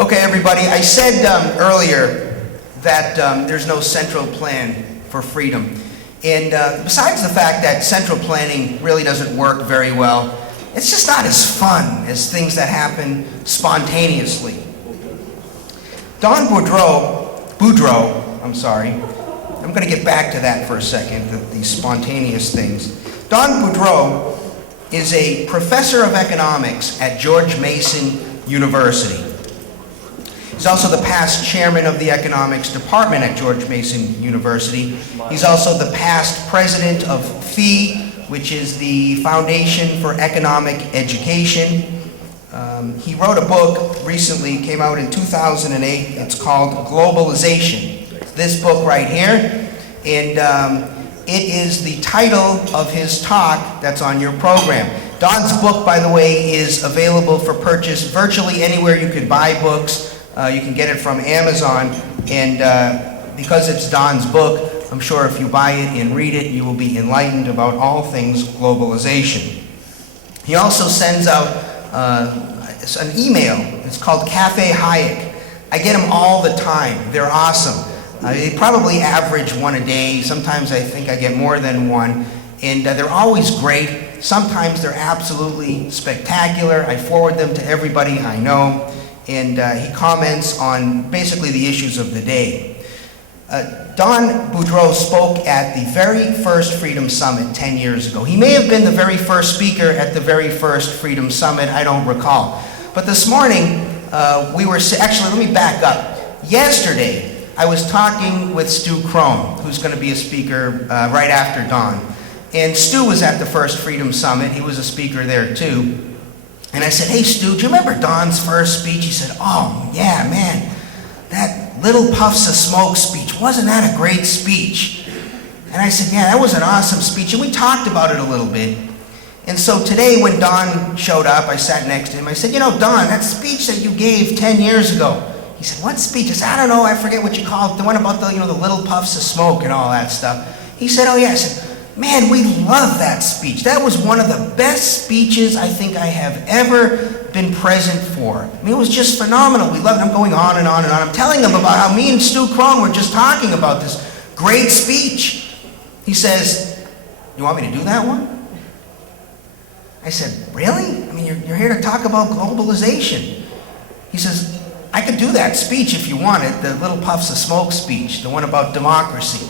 Okay, everybody, I said earlier that there's no central plan for freedom. And besides the fact that central planning really doesn't work very well, it's just not as fun as things that happen spontaneously. Don Bourdreaux, I'm going to get back to that for a second, these spontaneous things. Don Bourdreaux is a professor of economics at George Mason University. He's also the past chairman of the economics department at George Mason University. He's also the past president of FEE, which is the Foundation for Economic Education. He wrote a book recently, came out in 2008. It's called Globalization. It's this book right here. And it is the title of his talk that's on your program. Don's book, by the way, is available for purchase virtually anywhere you could buy books. You can get it from Amazon, and because it's Don's book, I'm sure if you buy it and read it, you will be enlightened about all things globalization. He also sends out an email. It's called Cafe Hayek. I get them all the time. They're awesome. They probably average one a day. Sometimes I think I get more than one, and they're always great. Sometimes they're absolutely spectacular. I forward them to everybody I know. And he comments on basically the issues of the day. Don Bourdreaux spoke at the very first Freedom Summit 10 years ago. He may have been the very first speaker at the very first Freedom Summit, I don't recall. But this morning, actually, let me back up. Yesterday, I was talking with Stu Crone, who's going to be a speaker right after Don. And Stu was at the first Freedom Summit. He was a speaker there too. And I said, hey, Stu, do you remember Don's first speech? He said, oh, yeah, man, that Little Puffs of Smoke speech, wasn't that a great speech? And I said, yeah, that was an awesome speech. And we talked about it a little bit. And so today when Don showed up, I sat next to him. I said, you know, Don, that speech that you gave 10 years ago. He said, what speech? I said, I don't know, I forget what you called it. The one about the Little Puffs of Smoke and all that stuff. He said, oh, yeah. I said, man, we love that speech. That was one of the best speeches I think I have ever been present for. I mean, it was just phenomenal. We loved it. I'm going on and on and on. I'm telling him about how me and Stu Crone were just talking about this great speech. He says, you want me to do that one? I said, really? I mean, you're here to talk about globalization. He says, I could do that speech if you wanted, the Little Puffs of Smoke speech, the one about democracy.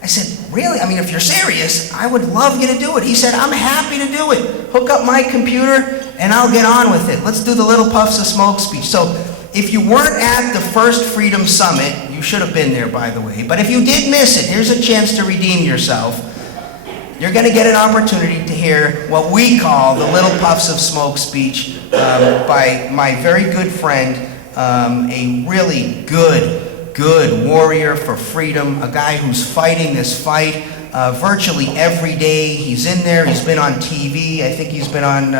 I said, really? I mean, if you're serious, I would love you to do it. He said, I'm happy to do it. Hook up my computer and I'll get on with it. Let's do the Little Puffs of Smoke speech. So if you weren't at the first Freedom Summit, you should have been there, by the way. But if you did miss it, here's a chance to redeem yourself. You're going to get an opportunity to hear what we call the Little Puffs of Smoke speech by my very good friend, a really good warrior for freedom, a guy who's fighting this fight virtually every day. He's in there. He's been on TV. I think he's been on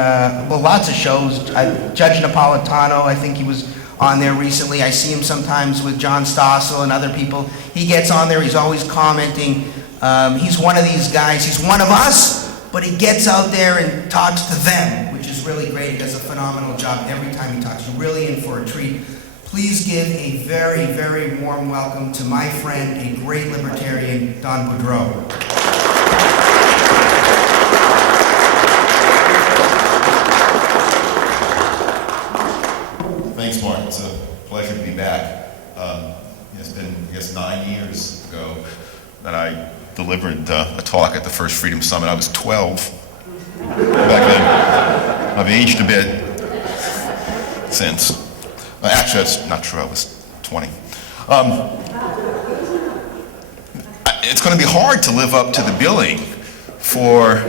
lots of shows. Judge Napolitano, I think he was on there recently. I see him sometimes with John Stossel and other people. He gets on there. He's always commenting. He's one of these guys. He's one of us, but he gets out there and talks to them, which is really great. He does a phenomenal job every time he talks. You're really in for a treat. Please give a very, very warm welcome to my friend, a great libertarian, Don Bourdreaux. Thanks, Mark. It's a pleasure to be back. It's been, 9 years ago that I delivered a talk at the first Freedom Summit. I was 12 back then. I've aged a bit since. Actually, that's not true. I was 20. It's going to be hard to live up to the billing for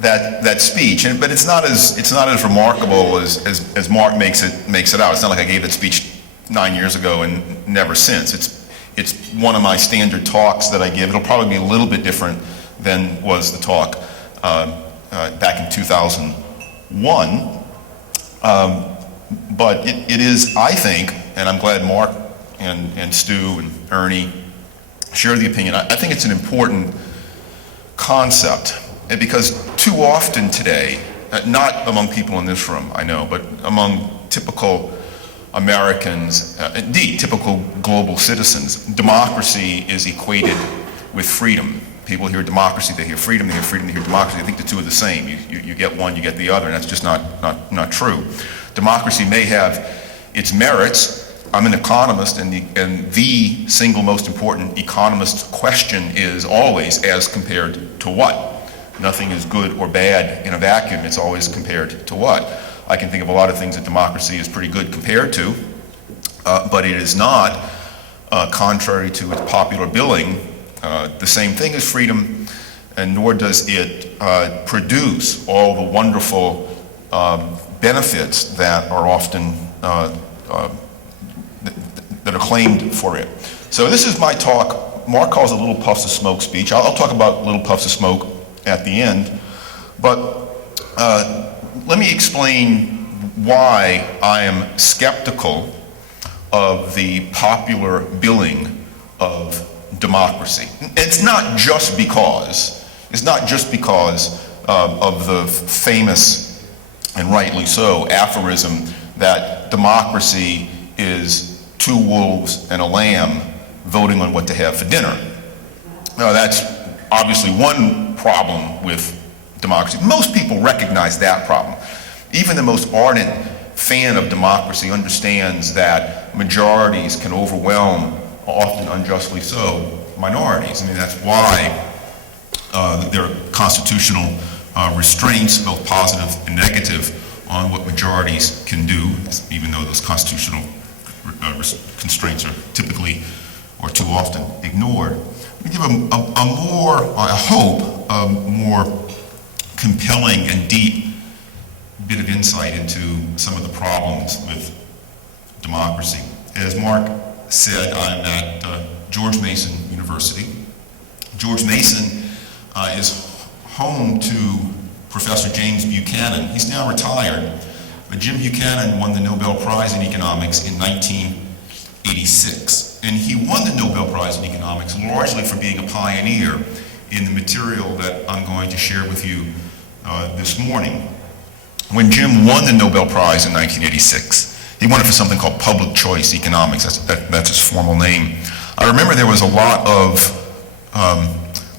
that speech, but it's not as remarkable as Mark makes it out. It's not like I gave that speech 9 years ago and never since. It's one of my standard talks that I give. It'll probably be a little bit different than was the talk back in 2001. But it is, I think, and I'm glad Mark and Stu and Ernie share the opinion, I think it's an important concept, because too often today, not among people in this room, I know, but among typical Americans, indeed typical global citizens, democracy is equated with freedom. People hear democracy, they hear freedom, they hear freedom, they hear democracy. They think the two are the same. You get one, you get the other, and that's just not true. Democracy may have its merits. I'm an economist, and the single most important economist's question is always, as compared to what? Nothing is good or bad in a vacuum. It's always compared to what? I can think of a lot of things that democracy is pretty good compared to, but it is not, contrary to its popular billing, the same thing as freedom, and nor does it produce all the wonderful benefits that are often that are claimed for it. So this is my talk. Mark calls it little puffs of smoke speech. I'll talk about little puffs of smoke at the end, but let me explain why I am skeptical of the popular billing of democracy. It's not just because of the famous, and rightly so, aphorism that democracy is two wolves and a lamb voting on what to have for dinner. Now, that's obviously one problem with democracy. Most people recognize that problem. Even the most ardent fan of democracy understands that majorities can overwhelm, often unjustly so, minorities. I mean, that's why there are constitutional restraints, both positive and negative, on what majorities can do, even though those constitutional constraints are typically or too often ignored. Let me give a more, I hope, a more compelling and deep bit of insight into some of the problems with democracy. As Mark said, I'm at George Mason University. George Mason is home to Professor James Buchanan. He's now retired, but Jim Buchanan won the Nobel Prize in Economics in 1986. And he won the Nobel Prize in Economics largely for being a pioneer in the material that I'm going to share with you this morning. When Jim won the Nobel Prize in 1986, he won it for something called public choice economics. That's his formal name. I remember there was a lot of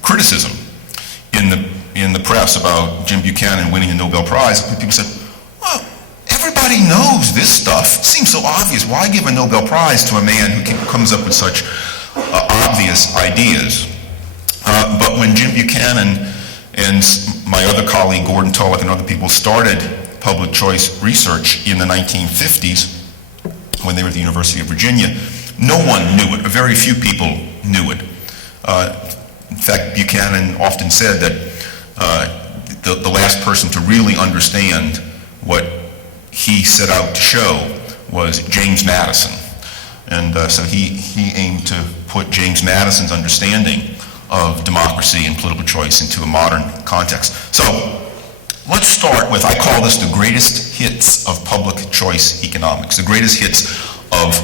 criticism in the press about Jim Buchanan winning the Nobel Prize. People said, well, everybody knows this stuff. It seems so obvious. Why give a Nobel Prize to a man who comes up with such obvious ideas? But when Jim Buchanan and my other colleague, Gordon Tullock, and other people started public choice research in the 1950s, when they were at the University of Virginia, no one knew it, or very few people knew it. In fact, Buchanan often said that the last person to really understand what he set out to show was James Madison. And so he aimed to put James Madison's understanding of democracy and political choice into a modern context. So let's start with, I call this the greatest hits of public choice economics, the greatest hits of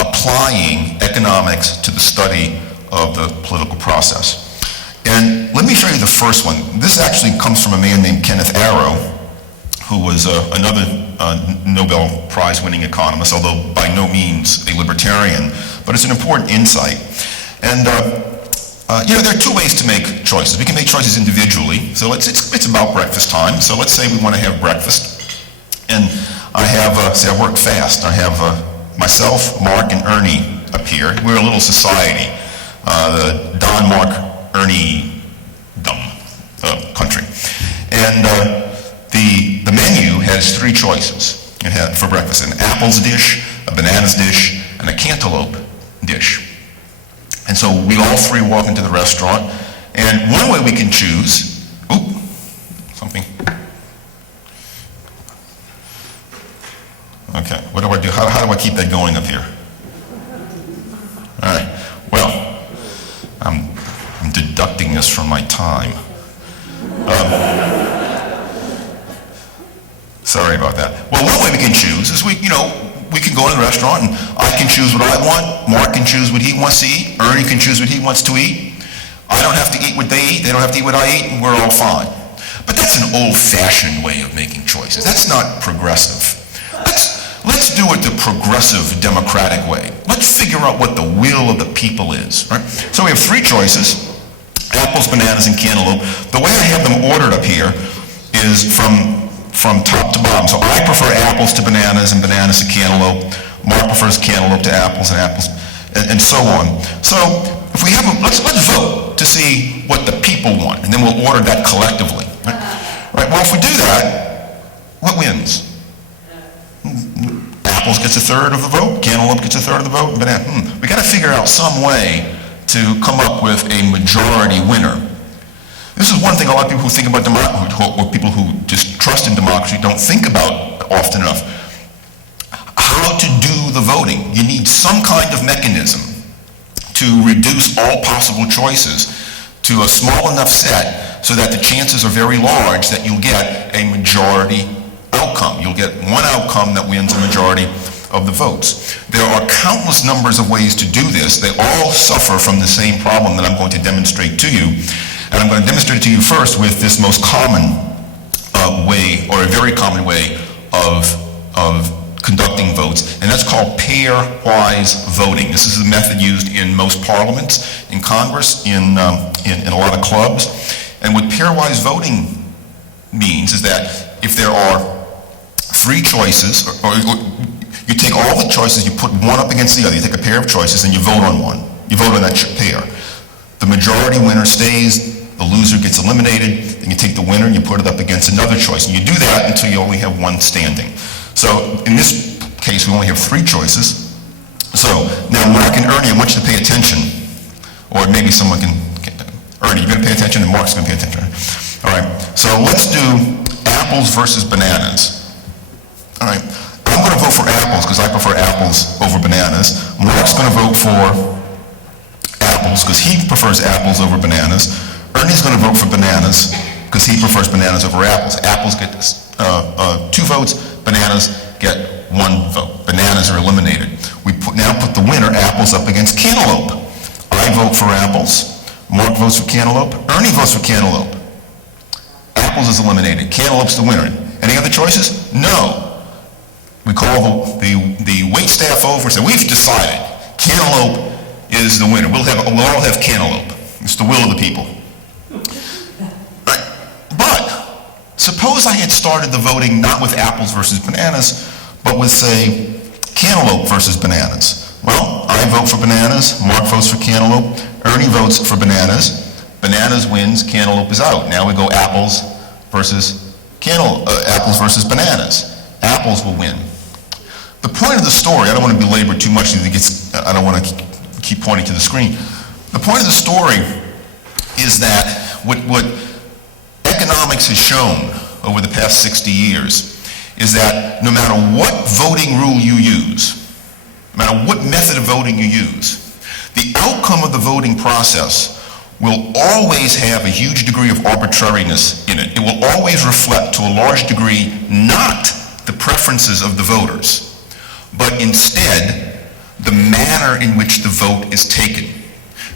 applying economics to the study of the political process. And let me show you the first one. This actually comes from a man named Kenneth Arrow, who was another Nobel Prize winning economist, although by no means a libertarian, but it's an important insight. And there are two ways to make choices. We can make choices individually. So it's about breakfast time. So let's say we want to have breakfast. And I have, say I work fast. I have myself, Mark, and Ernie up here. We're a little society, the Don, Mark, Ernie country. And the menu has three choices for breakfast: an apples dish, a bananas dish, and a cantaloupe dish. And so we all three walk into the restaurant, and one way we can choose, something. Okay, what do I do? How do I keep that going up here? All right, well, I'm deducting this from my time. Sorry about that. Well, one way we can choose is we can go in the restaurant and I can choose what I want, Mark can choose what he wants to eat, Ernie can choose what he wants to eat. I don't have to eat what they eat, they don't have to eat what I eat, and we're all fine. But that's an old-fashioned way of making choices. That's not progressive. Let's let's do it the progressive democratic way. Let's figure out what the will of the people is, right? So we have three choices: apples, bananas, and cantaloupe. The way I have them ordered up here is from top to bottom. So I prefer apples to bananas and bananas to cantaloupe. Mark prefers cantaloupe to apples and apples, and so on. So if we have let's vote to see what the people want, and then we'll order that collectively. Right? Well, if we do that, what wins? Apples gets a third of the vote, cantaloupe gets a third of the vote, banana. We got to figure out some way to come up with a majority winner. This is one thing a lot of people who think about democracy, or people who just trust in democracy, don't think about often enough. How to do the voting. You need some kind of mechanism to reduce all possible choices to a small enough set so that the chances are very large that you'll get a majority outcome. You'll get one outcome that wins a majority of the votes. There are countless numbers of ways to do this. They all suffer from the same problem that I'm going to demonstrate to you. And I'm going to demonstrate it to you first with this most common way, or a very common way of conducting votes, and that's called pairwise voting. This is the method used in most parliaments, in Congress, in a lot of clubs. And what pairwise voting means is that if there are three choices, or you take all the choices, you put one up against the other. You take a pair of choices and you vote on one. You vote on that pair. The majority winner stays, the loser gets eliminated, then you take the winner and you put it up against another choice. And you do that until you only have one standing. So in this case, we only have three choices. So now Mark and Ernie, I want you to pay attention. Or maybe someone can, Ernie, you're going to pay attention and Mark's going to pay attention. All right, so let's do apples versus bananas. All right, I'm going to vote for apples because I prefer apples over bananas. Mark's going to vote for apples because he prefers apples over bananas. Ernie's going to vote for bananas because he prefers bananas over apples. Apples get 2 votes, bananas get 1 vote. Bananas are eliminated. We now put the winner, apples, up against cantaloupe. I vote for apples. Mark votes for cantaloupe. Ernie votes for cantaloupe. Apples is eliminated. Cantaloupe's the winner. Any other choices? No. We call the wait staff over and say, we've decided cantaloupe is the winner. We'll all have cantaloupe. It's the will of the people. Right. But suppose I had started the voting not with apples versus bananas, but with, say, cantaloupe versus bananas. Well, I vote for bananas. Mark votes for cantaloupe. Ernie votes for bananas. Bananas wins. Cantaloupe is out. Now we go apples versus apples versus bananas. Apples will win. The point of the story, I don't want to belabor too much, I don't want to keep pointing to the screen. The point of the story is that what economics has shown over the past 60 years is that no matter what voting rule you use, no matter what method of voting you use, the outcome of the voting process will always have a huge degree of arbitrariness in it. It will always reflect to a large degree not the preferences of the voters, but instead the manner in which the vote is taken.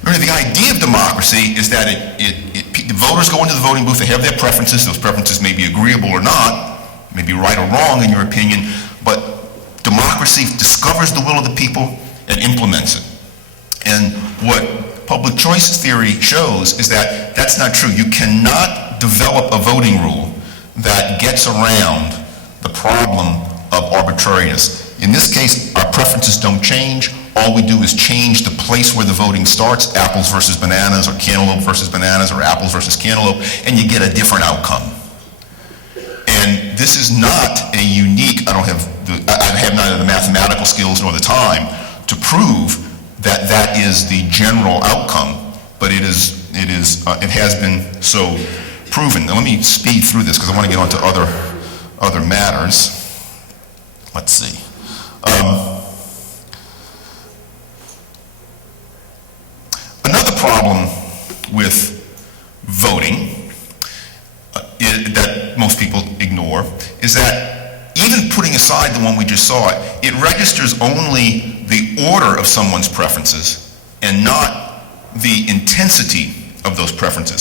Remember, the idea of democracy is that the voters go into the voting booth, they have their preferences. Those preferences may be agreeable or not, may be right or wrong in your opinion, but democracy discovers the will of the people and implements it. And what public choice theory shows is that that's not true. You cannot develop a voting rule that gets around the problem of arbitrariness. In this case, our preferences don't change. All we do is change the place where the voting starts, apples versus bananas, or cantaloupe versus bananas, or apples versus cantaloupe, and you get a different outcome. And this is not a unique, I have neither the mathematical skills nor the time to prove that that is the general outcome, but it has been so proven. Now let me speed through this because I want to get on to other matters. Let's see. Another problem with voting that most people ignore is that even putting aside the one we just saw, it registers only the order of someone's preferences and not the intensity of those preferences.